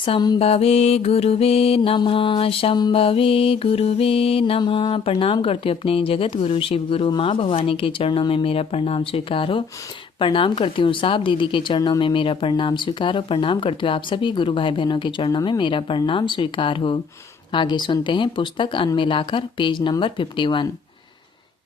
शंभवे गुरुवे नमः। शंभवे गुरुवे नमः। प्रणाम करती हूँ अपने जगत गुरु शिव गुरु माँ भवानी के चरणों में मेरा प्रणाम स्वीकार हो। प्रणाम करती हूँ साहब दीदी के चरणों में मेरा प्रणाम स्वीकार हो। प्रणाम करती हूँ आप सभी गुरु भाई बहनों के चरणों में मेरा प्रणाम स्वीकार हो। आगे सुनते हैं पुस्तक अन्न में लाकर, पेज नंबर 51।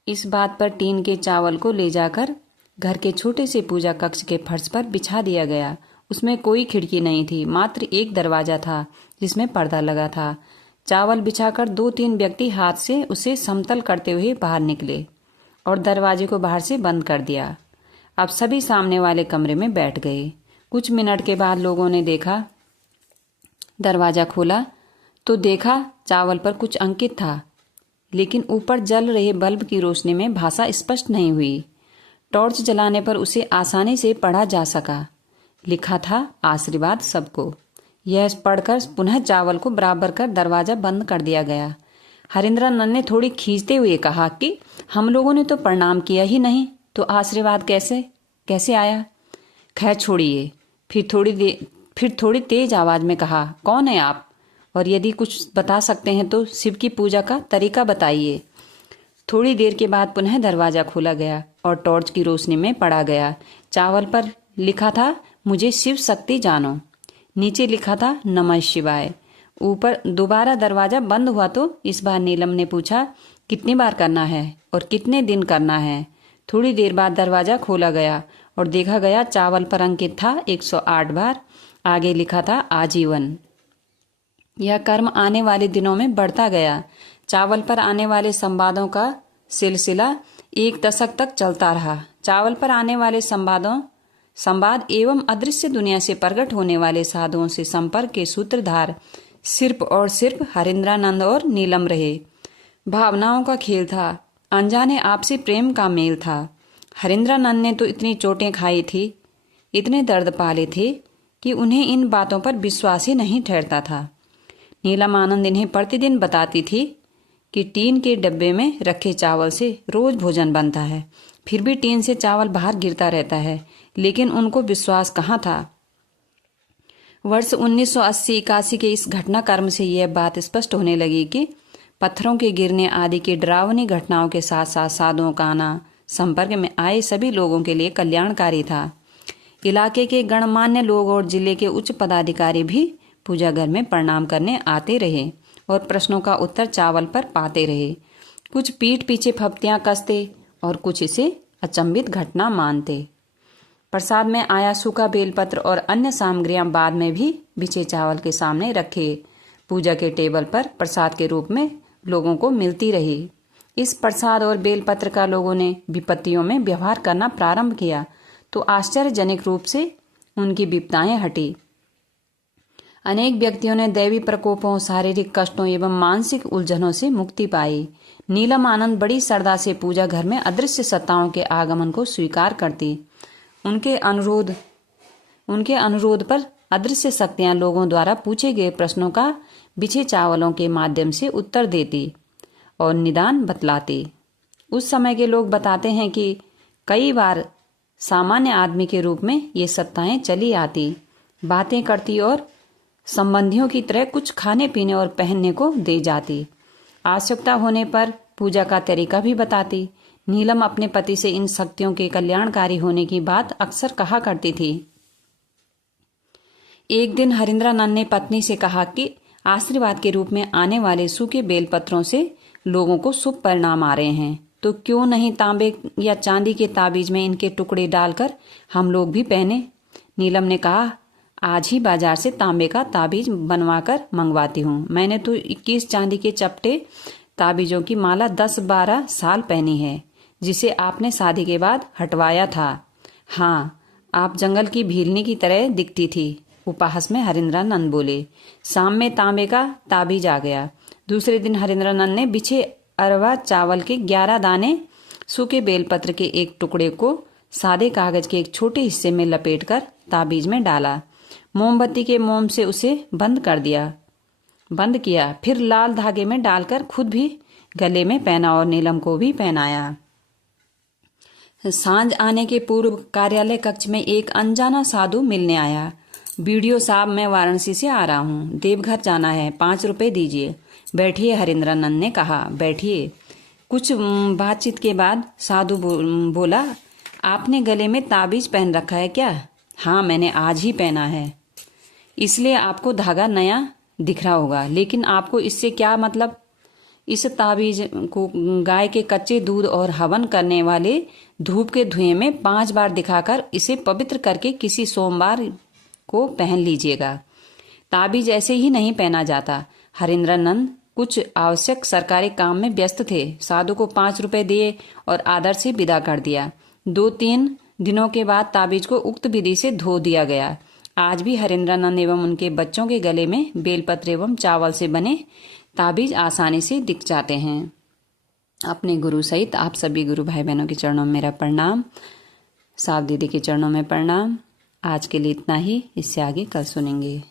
इस बात पर टीन के चावल को ले जाकर घर के छोटे से पूजा कक्ष के फर्श पर बिछा दिया गया। उसमें कोई खिड़की नहीं थी, मात्र एक दरवाजा था जिसमें पर्दा लगा था। चावल बिछाकर 2-3 व्यक्ति हाथ से उसे समतल करते हुए बाहर निकले और दरवाजे को बाहर से बंद कर दिया। अब सभी सामने वाले कमरे में बैठ गए। कुछ मिनट के बाद लोगों ने देखा, दरवाजा खोला तो देखा चावल पर कुछ अंकित था, लेकिन ऊपर जल रहे बल्ब की रोशनी में भाषा स्पष्ट नहीं हुई। टॉर्च जलाने पर उसे आसानी से पढ़ा जा सका। लिखा था, आशीर्वाद सबको। यह पढ़कर पुनः चावल को बराबर कर दरवाजा बंद कर दिया गया। हरिंद्रानंद ने थोड़ी खींचते हुए कहा कि हम लोगों ने तो प्रणाम किया ही नहीं, तो आशीर्वाद कैसे आया? खैर छोड़िए। फिर थोड़ी तेज आवाज में कहा, कौन है आप? और यदि कुछ बता सकते हैं तो शिव की पूजा का तरीका बताइए। थोड़ी देर के बाद पुनः दरवाजा खोला गया और टॉर्च की रोशनी में पढ़ा गया। चावल पर लिखा था, मुझे शिव शक्ति जानो। नीचे लिखा था, नमः शिवाय। ऊपर दोबारा दरवाजा बंद हुआ तो इस बार नीलम ने पूछा, कितनी बार करना है और कितने दिन करना है? थोड़ी देर बाद दरवाजा खोला गया और देखा गया चावल पर अंकित था 108 बार। आगे लिखा था, आजीवन। यह कर्म आने वाले दिनों में बढ़ता गया। चावल पर आने वाले संवादों का सिलसिला 1 दशक तक चलता रहा। चावल पर आने वाले संवाद एवं अदृश्य दुनिया से प्रकट होने वाले साधुओं से संपर्क के सूत्रधार सिर्फ और सिर्फ हरिंद्रानंद और नीलम रहे। भावनाओं का खेल था, अनजाने आपसी प्रेम का मेल था। हरिंद्रानंद ने तो इतनी चोटें खाई थी, इतने दर्द पाले थे कि उन्हें इन बातों पर विश्वास ही नहीं ठहरता था। नीलम आनंद इन्हें प्रतिदिन बताती थी कि टीन के डब्बे में रखे चावल से रोज भोजन बनता है, फिर भी टीन से चावल बाहर गिरता रहता है, लेकिन उनको विश्वास कहाँ था। वर्ष 1980-81 के इस घटनाक्रम से यह बात स्पष्ट होने लगी कि पत्थरों के गिरने आदि की डरावनी घटनाओं के साथ साथ साधुओं का आना संपर्क में आए सभी लोगों के लिए कल्याणकारी था। इलाके के गणमान्य लोग और जिले के उच्च पदाधिकारी भी पूजा घर में प्रणाम करने आते रहे और प्रश्नों का उत्तर चावल पर पाते रहे। कुछ पीठ पीछे फप्तियां कसते और कुछ इसे अचंभित घटना मानते। प्रसाद में आया सूखा बेलपत्र और अन्य सामग्रियां बाद में भी बिछे चावल के सामने रखे पूजा के टेबल पर प्रसाद के रूप में लोगों को मिलती रही। इस प्रसाद और बेलपत्र का लोगों ने विपत्तियों में व्यवहार करना प्रारंभ किया तो आश्चर्यजनक रूप से उनकी विपदाएं हटी। अनेक व्यक्तियों ने दैवी प्रकोपों, शारीरिक कष्टों एवं मानसिक उलझनों से मुक्ति पाई। नीलम आनंद बड़ी श्रद्धा से पूजा घर में अदृश्य सत्ताओं के आगमन को स्वीकार करती। उनके अनुरोध पर अदृश्य शक्तियां लोगों द्वारा पूछे गए प्रश्नों का बिछे चावलों के माध्यम से उत्तर देती और निदान बतलाती। उस समय के लोग बताते हैं कि कई बार सामान्य आदमी के रूप में ये सत्ताएं चली आती, बातें करती और संबंधियों की तरह कुछ खाने पीने और पहनने को दे जाती। आवश्यकता होने पर पूजा का तरीका भी बताती। नीलम अपने पति से इन शक्तियों के कल्याणकारी होने की बात अक्सर कहा करती थी। एक दिन हरिंद्रानंद ने पत्नी से कहा कि आशीर्वाद के रूप में आने वाले सूखे बेलपत्रों से लोगों को शुभ परिणाम आ रहे हैं, तो क्यों नहीं तांबे या चांदी के ताबीज में इनके टुकड़े डालकर हम लोग भी पहने। नीलम ने कहा, आज ही बाजार से तांबे का ताबीज बनवाकर मंगवाती हूँ। मैंने तो 21 चांदी के चपटे ताबीजों की माला 10-12 साल पहनी है, जिसे आपने शादी के बाद हटवाया था। हाँ, आप जंगल की भीलनी की तरह दिखती थी। उपहास में हरिंद्रानंद बोले। शाम में तांबे का ताबीज आ गया। दूसरे दिन हरिंद्रानंद ने बिछे अरवा चावल के 11 दाने, सूखे बेलपत्र के एक टुकड़े को सादे कागज के एक छोटे हिस्से में लपेटकर ताबीज में डाला। मोमबत्ती के मोम से उसे बंद किया, फिर लाल धागे में डालकर खुद भी गले में पहना और नीलम को भी पहनाया। सांझ आने के पूर्व कार्यालय कक्ष में एक अनजाना साधु मिलने आया। बीडीओ साहब, मैं वाराणसी से आ रहा हूँ, देवघर जाना है, 5 रुपए दीजिए। बैठिए, हरेंद्रानंद ने कहा। बैठिए। कुछ बातचीत के बाद साधु बोला, आपने गले में ताबीज पहन रखा है क्या? हाँ, मैंने आज ही पहना है। इसलिए आपको धागा नया दिख रहा होगा, लेकिन आपको इससे क्या मतलब? इस ताबीज को गाय के कच्चे दूध और हवन करने वाले धूप के धुएं में 5 बार दिखाकर इसे पवित्र करके किसी सोमवार को पहन लीजिएगा। ताबीज ऐसे ही नहीं पहना जाता। हरेंद्रानंद कुछ आवश्यक सरकारी काम में व्यस्त थे। साधु को 5 रुपए दिए और आदर से विदा कर दिया। 2-3 दिनों के बाद ताबीज को उक्त विधि से धो दिया गया। आज भी हरेंद्रानंद एवं उनके बच्चों के गले में बेलपत्र एवं चावल से बने ताबीज आसानी से दिख जाते हैं। अपने गुरु सहित आप सभी गुरु भाई बहनों के चरणों में मेरा प्रणाम। साव दीदी के चरणों में प्रणाम। आज के लिए इतना ही, इससे आगे कल सुनेंगे।